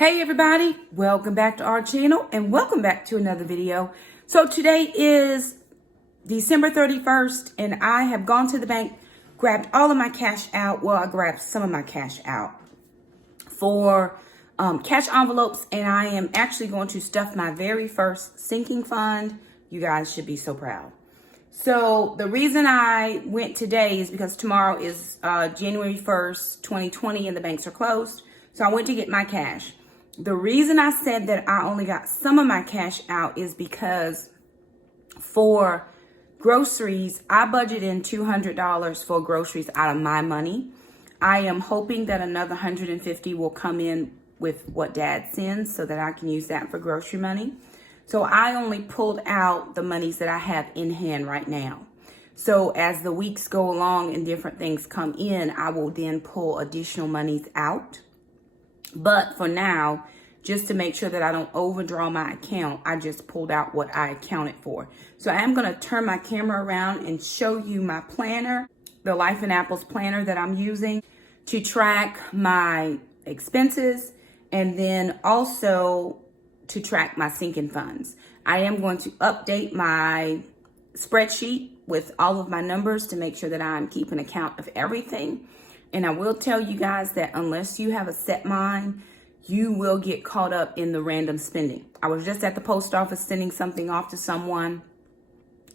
Hey everybody, welcome back to our channel and welcome back to another video. So today is December 31st and I have gone to the bank, grabbed all of my cash out. Well, I grabbed some of my cash out for cash envelopes, and I am actually going to stuff my very first sinking fund. You guys should be so proud. So the reason I went today is because tomorrow is January 1st, 2020 and the banks are closed. So I went to get my cash. The reason I said that I only got some of my cash out is because for groceries, I budgeted in $200 for groceries out of my money. I am hoping that another $150 will come in with what Dad sends so that I can use that for grocery money. So I only pulled out the monies that I have in hand right now. So as the weeks go along and different things come in, I will then pull additional monies out. But for now, just to make sure that I don't overdraw my account, I just pulled out what I accounted for. So I am going to turn my camera around and show you my planner, the Life in Apples planner that I'm using to track my expenses and then also to track my sinking funds. I am going to update my spreadsheet with all of my numbers to make sure that I'm keeping account of everything. And I will tell you guys that unless you have a set mind, you will get caught up in the random spending. I was just at the post office sending something off to someone,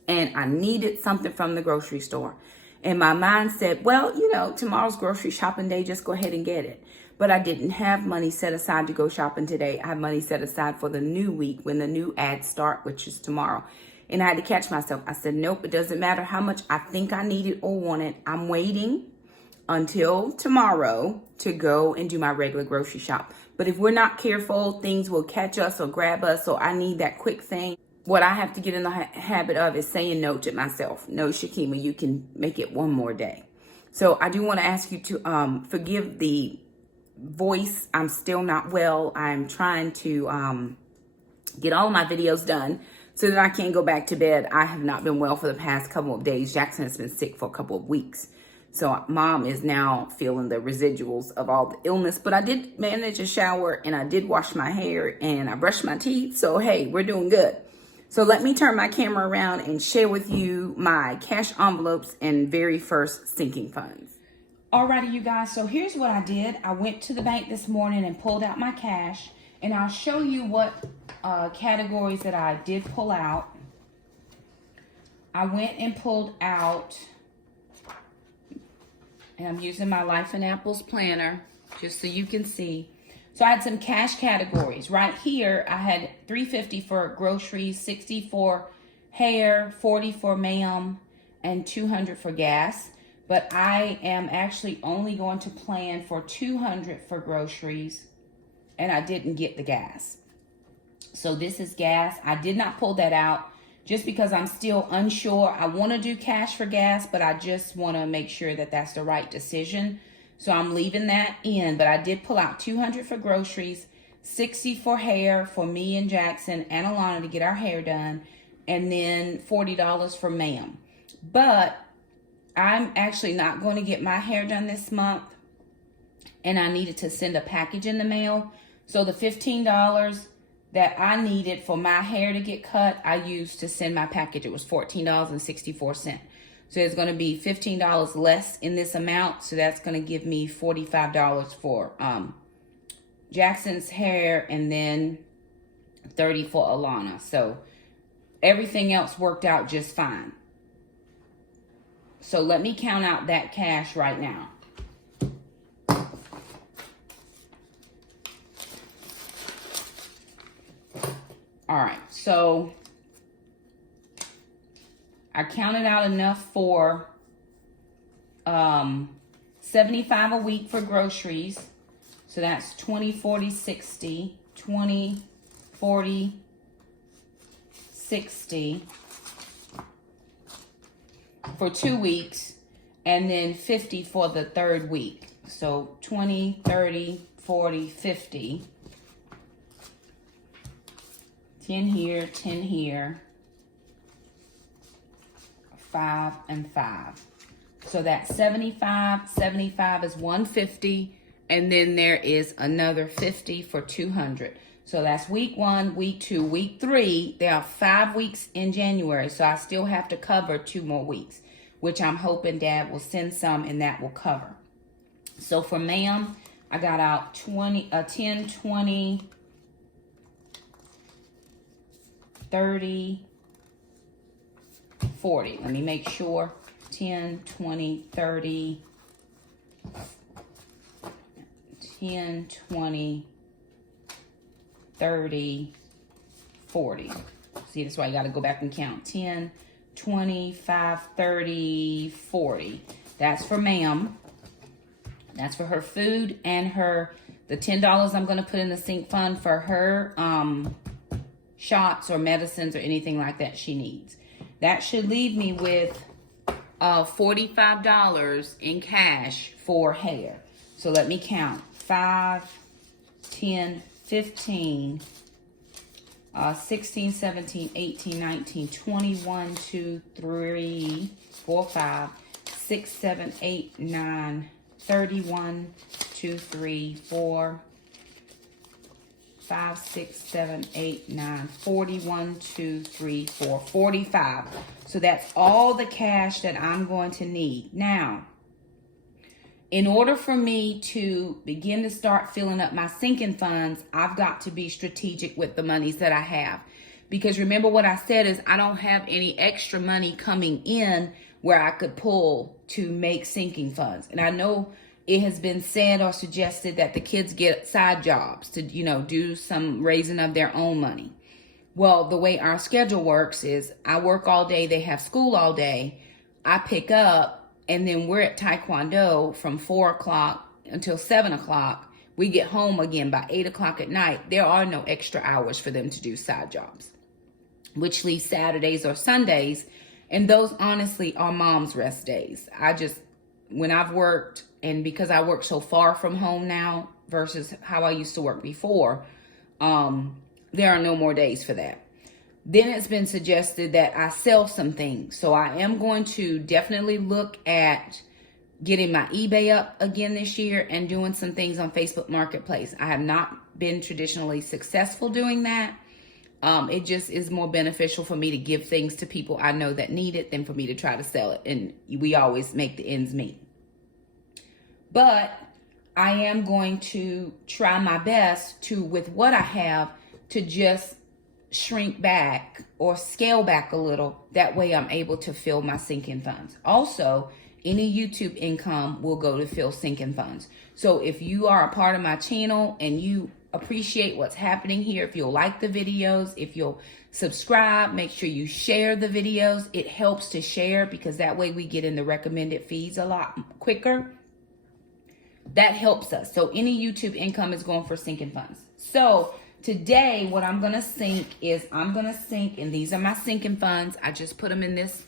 and I needed something from the grocery store. And my mind said, well, you know, tomorrow's grocery shopping day, just go ahead and get it. But I didn't have money set aside to go shopping today. I have money set aside for the new week when the new ads start, which is tomorrow. And I had to catch myself. I said, nope, it doesn't matter how much I think I need it or want it. I'm waiting until tomorrow to go and do my regular grocery shop. But if we're not careful, things will catch us or grab us. So I need that quick thing. What I have to get in the habit of is saying no to myself. No, Shakima, you can make it one more day. So I do want to ask you to forgive the voice. I'm still not well. I'm trying to get all my videos done so that I can go back to bed. I have not been well for the past couple of days. Jackson has been sick for a couple of weeks. So Mom is now feeling the residuals of all the illness. But I did manage a shower and I did wash my hair and I brushed my teeth. So, hey, we're doing good. So let me turn my camera around and share with you my cash envelopes and very first sinking funds. Alrighty, you guys. So here's what I did. I went to the bank this morning and pulled out my cash. And I'll show you what categories that I did pull out. I went and pulled out... And I'm using my Life in Apples planner just so you can see. So I had some cash categories. Right here, I had $350 for groceries, $60 for hair, $40 for ma'am, and $200 for gas. But I am actually only going to plan for $200 for groceries, and I didn't get the gas. So this is gas. I did not pull that out just because I'm still unsure. I want to do cash for gas, but I just want to make sure that that's the right decision. So I'm leaving that in, but I did pull out $200 for groceries, $60 for hair for me and Jackson and Alana to get our hair done, and then $40 for ma'am. But I'm actually not going to get my hair done this month, and I needed to send a package in the mail. So the $15 that I needed for my hair to get cut, I used to send my package. It was $14.64. So it's going to be $15 less in this amount. So that's going to give me $45 for Jackson's hair and then $30 for Alana. So everything else worked out just fine. So let me count out that cash right now. All right, so I counted out enough for $75 a week for groceries. So that's 20, 40, 60, 20, 40, 60 for 2 weeks, and then 50 for the third week. So 20, 30, 40, 50. 10 here, 10 here, 5 and 5. So that's 75 is 150, And then there is another 50 for 200. So that's week 1, week 2, week 3. There are 5 weeks in January. So I still have to cover 2 more weeks, which I'm hoping Dad will send some and that will cover. So for ma'am, I got out 10, 20, 30, 40. Let me make sure. 10, 20, 30, 10, 20, 30, 40. See, that's why you got to go back and count. 10, 25, 30, 40. That's for ma'am. That's for her food and the $10 I'm going to put in the sink fund for her shots or medicines or anything like that she needs. That should leave me with $45 in cash for hair. So let me count. 5, 10, 15, 16, 17, 18, 19, 21, 2, 3, 4, 5, 6, 7, 8, 9, 31, 2, 3, 4, 5, 6, 7, 8, 9, 41, 2, 3, 4, 45. So that's all the cash that I'm going to need. Now, in order for me to begin to start filling up my sinking funds, I've got to be strategic with the monies that I have. Because remember what I said is I don't have any extra money coming in where I could pull to make sinking funds. And I know it has been said or suggested that the kids get side jobs to, do some raising of their own money. Well, the way our schedule works is I work all day, they have school all day, I pick up, and then we're at Taekwondo from 4 o'clock until 7 o'clock. We get home again by 8 o'clock at night. There are no extra hours for them to do side jobs, which leaves Saturdays or Sundays. And those honestly are mom's rest days. When I've worked, and because I work so far from home now versus how I used to work before, there are no more days for that. Then it's been suggested that I sell some things. So I am going to definitely look at getting my eBay up again this year and doing some things on Facebook Marketplace. I have not been traditionally successful doing that. It just is more beneficial for me to give things to people I know that need it than for me to try to sell it. And we always make the ends meet. But I am going to try my best to, with what I have, to just shrink back or scale back a little. That way I'm able to fill my sinking funds. Also, any YouTube income will go to fill sinking funds. So if you are a part of my channel and you appreciate what's happening here, if you'll like the videos, if you'll subscribe, make sure you share the videos. It helps to share because that way we get in the recommended feeds a lot quicker. That helps us. So any YouTube income is going for sinking funds. So today, what I'm going to sink is and these are my sinking funds. I just put them in this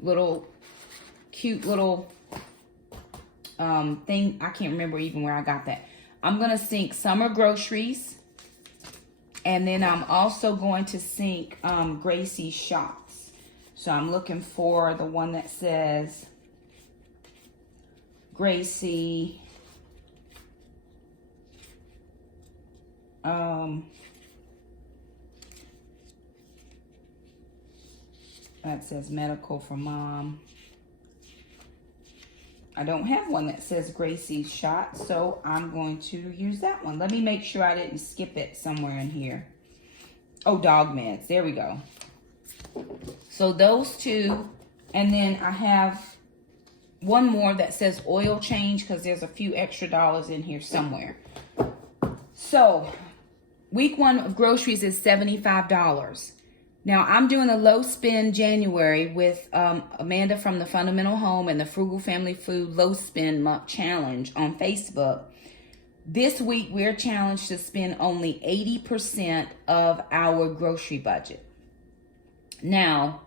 little cute little thing. I can't remember even where I got that. I'm going to sink summer groceries. And then I'm also going to sink Gracie's shots. So I'm looking for the one that says Gracie. That says medical for mom. I don't have one that says Gracie's shot, so I'm going to use that one. Let me make sure I didn't skip it somewhere in here. Oh, dog meds. There we go. So those two, and then I have one more that says oil change because there's a few extra dollars in here somewhere. So week 1 of groceries is $75. Now, I'm doing a low spend January with Amanda from the Fundamental Home and the Frugal Family Food Low Spend Month Challenge on Facebook. This week, we're challenged to spend only 80% of our grocery budget. Now,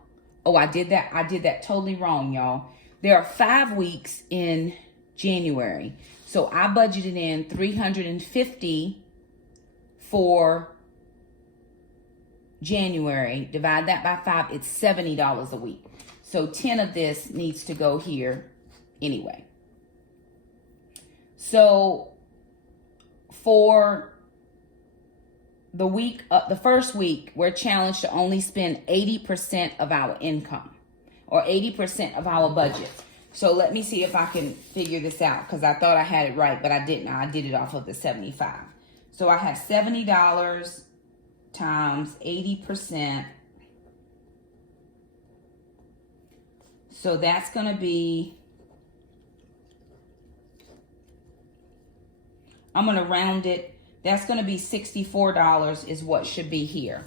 I did that totally wrong, y'all. There are 5 weeks in January. So I budgeted in $350 for January. Divide that by 5, it's $70 a week. So 10 of this needs to go here anyway. So for the week, the first week, we're challenged to only spend 80% of our income or 80% of our budget. So let me see if I can figure this out, because I thought I had it right, but I didn't. I did it off of the 75. So I have $70 times 80%. So that's going to be, I'm going to round it. That's going to be $64 is what should be here.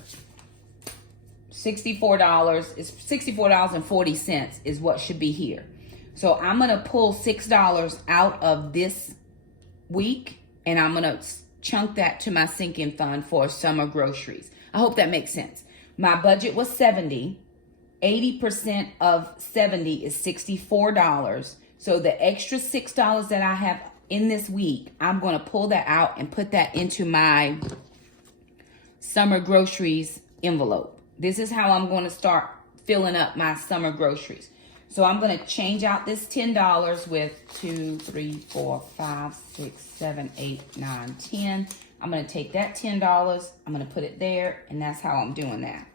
$64 is $64.40 is what should be here. So I'm going to pull $6 out of this week, and I'm going to chunk that to my sinking fund for summer groceries. I hope that makes sense. My budget was 70. 80% of 70 is $64. So the extra $6 that I have in this week, I'm going to pull that out and put that into my summer groceries envelope. This is how I'm going to start filling up my summer groceries. So I'm going to change out this $10 with 2, 3, 4, 5, 6, 7, 8, 9, 10. I'm going to take that $10. I'm going to put it there, and that's how I'm doing that.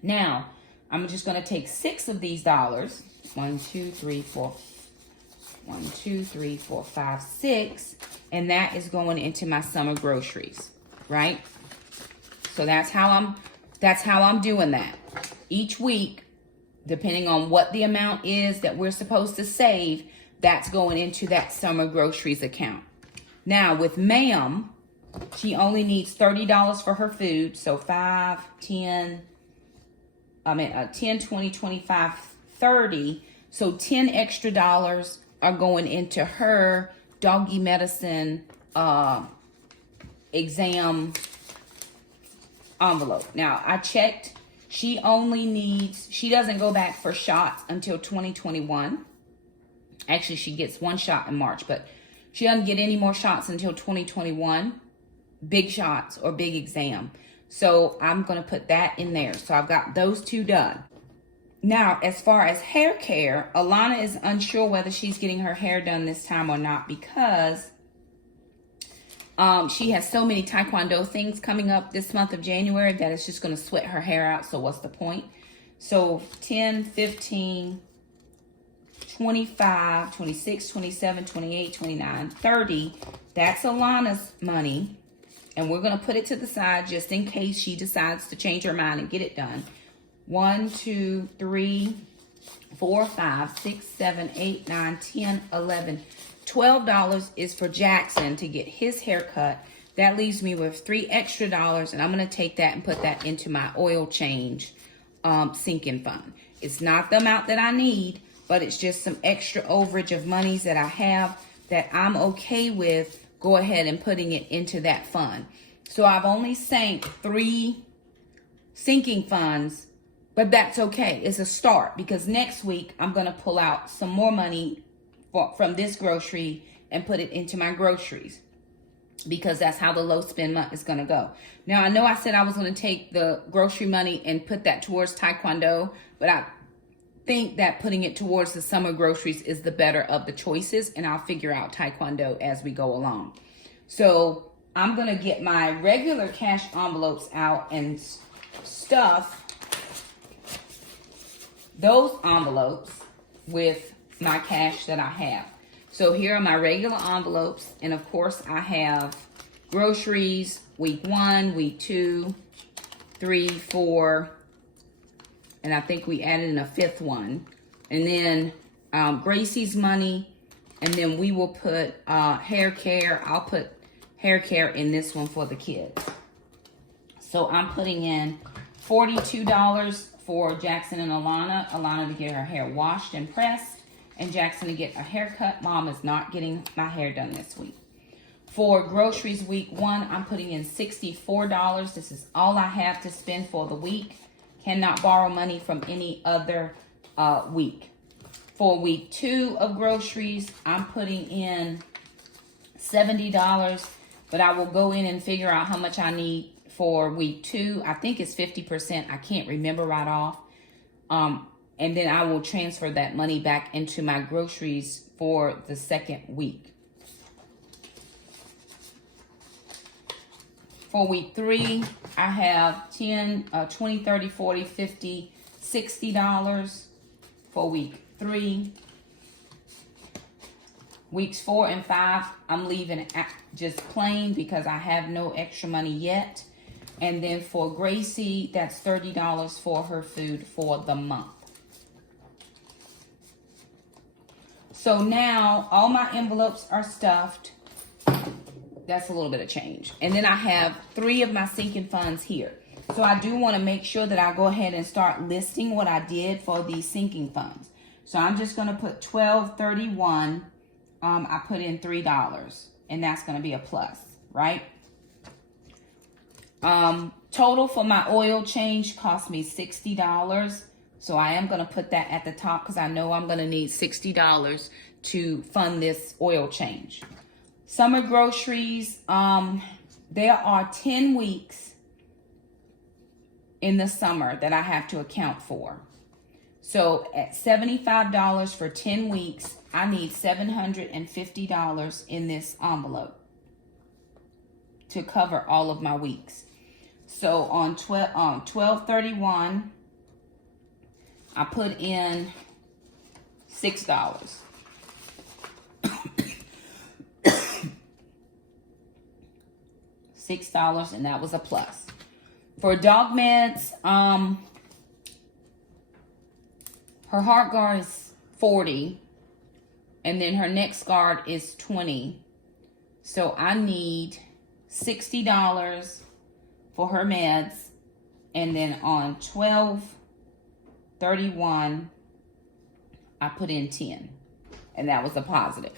Now, I'm just going to take 6 of these dollars. 1, 2, 3, 4. 1, 2, 3, 4, 5, 6. And that is going into my summer groceries, right? So that's how I'm doing that. Each week, depending on what the amount is that we're supposed to save, that's going into that summer groceries account. Now with ma'am, she only needs $30 for her food. So 5, 10, 20, 25, 30. So 10 extra dollars are going into her doggy medicine exam envelope. Now I checked. She doesn't go back for shots until 2021. Actually, she gets 1 shot in March, but she doesn't get any more shots until 2021. Big shots or big exam. So I'm going to put that in there. So I've got those 2 done. Now, as far as hair care, Alana is unsure whether she's getting her hair done this time or not, because she has so many Taekwondo things coming up this month of January that it's just going to sweat her hair out. So what's the point? So 10, 15, 25, 26, 27, 28, 29, 30. That's Alana's money. And we're going to put it to the side just in case she decides to change her mind and get it done. 1, 2, 3, 4, 5, 6, 7, 8, 9, 10, 11. $12 is for Jackson to get his haircut. That leaves me with $3 extra, and I'm going to take that and put that into my oil change sinking fund. It's not the amount that I need, but it's just some extra overage of monies that I have that I'm okay with. Go ahead and putting it into that fund. So I've only sank 3 sinking funds, but that's okay. It's a start, because next week I'm going to pull out some more money from this grocery and put it into my groceries, because that's how the low spend month is going to go. Now, I know I said I was going to take the grocery money and put that towards Taekwondo, but I think that putting it towards the summer groceries is the better of the choices, and I'll figure out Taekwondo as we go along. So I'm going to get my regular cash envelopes out and stuff those envelopes with my cash that I have. So here are my regular envelopes, and of course I have groceries, week 1, week 2, 3, 4, and I think we added in a 5th one. And then Gracie's money, and then we will put hair care. I'll put hair care in this one for the kids. So I'm putting in $42 for Jackson and Alana. Alana to get her hair washed and pressed, and Jackson to get a haircut. Mom is not getting my hair done this week. For groceries week 1, I'm putting in $64. This is all I have to spend for the week. Cannot borrow money from any other week. For week 2 of groceries, I'm putting in $70, but I will go in and figure out how much I need for week 2. I think it's 50%. I can't remember right off. And then I will transfer that money back into my groceries for the 2nd week. For week 3, I have 10, 20, 30, 40, 50, $60 for week 3. Weeks 4 and 5, I'm leaving just plain because I have no extra money yet. And then for Gracie, that's $30 for her food for the month. So now all my envelopes are stuffed. That's a little bit of change. And then I have 3 of my sinking funds here. So I do want to make sure that I go ahead and start listing what I did for these sinking funds. So I'm just going to put $12.31. I put in $3, and that's going to be a plus, right? Total for my oil change cost me $60. So I am going to put that at the top because I know I'm going to need $60 to fund this oil change. Summer groceries, there are 10 weeks in the summer that I have to account for. So at $75 for 10 weeks, I need $750 in this envelope to cover all of my weeks. So on 12/31, I put in $6. $6, and that was a plus. For dog meds, her heart guard is $40, and then her next guard is $20. So I need $60 for her meds, and then on 12/31, I put in $10, and that was a positive.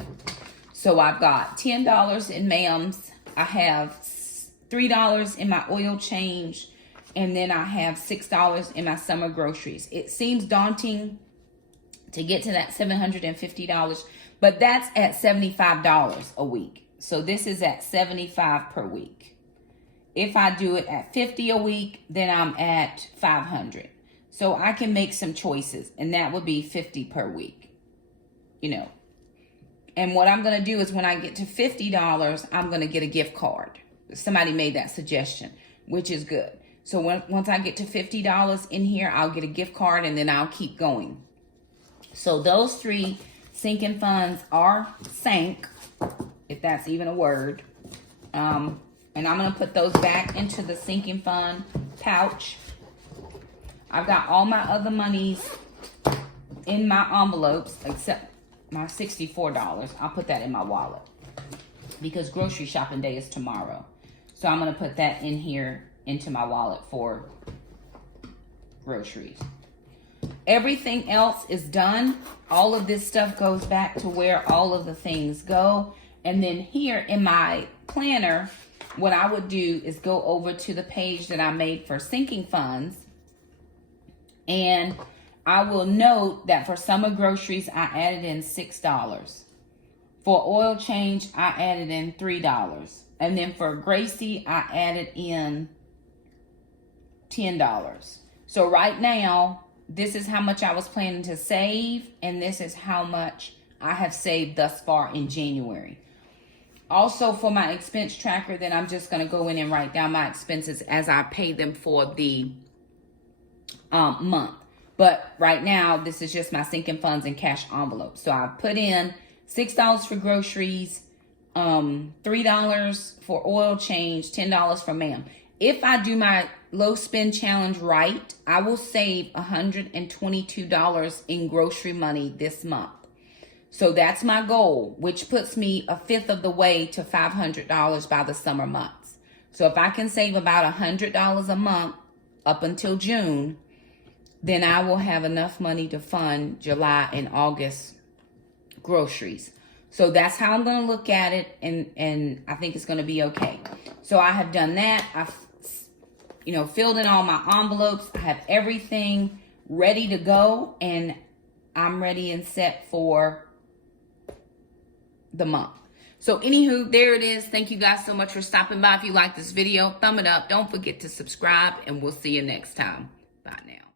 So I've got $10 in ma'ams. I have $3 in my oil change, and then I have $6 in my summer groceries. It seems daunting to get to that $750, but that's at $75 a week. So this is at $75 per week. If I do it at $50 a week, then I'm at $500. So I can make some choices, and that would be $50 per week, you know. And what I'm going to do is when I get to $50, I'm going to get a gift card. Somebody made that suggestion, which is good. So once I get to $50 in here, I'll get a gift card, and then I'll keep going. So those 3 sinking funds are sank, if that's even a word. And I'm going to put those back into the sinking fund pouch. I've got all my other monies in my envelopes except my $64. I'll put that in my wallet because grocery shopping day is tomorrow. So I'm going to put that in here into my wallet for groceries. Everything else is done. All of this stuff goes back to where all of the things go. And then here in my planner, what I would do is go over to the page that I made for sinking funds. And I will note that for summer groceries, I added in $6. For oil change, I added in $3. And then for Gracie, I added in $10. So right now, this is how much I was planning to save, and this is how much I have saved thus far in January. Also, for my expense tracker, then I'm just going to go in and write down my expenses as I pay them for the month. But right now, this is just my sinking funds and cash envelope. So I put in $6 for groceries, $3 for oil change, $10 for ma'am. If I do my low spend challenge right, I will save $122 in grocery money this month. So that's my goal, which puts me a fifth of the way to $500 by the summer months. So if I can save about $100 a month up until June, then I will have enough money to fund July and August groceries. So that's how I'm going to look at it, and I think it's going to be okay. So I have done that. I've filled in all my envelopes. I have everything ready to go, and I'm ready and set for the month. So anywho, there it is. Thank you guys so much for stopping by. If you like this video, thumb it up. Don't forget to subscribe, and we'll see you next time. Bye now.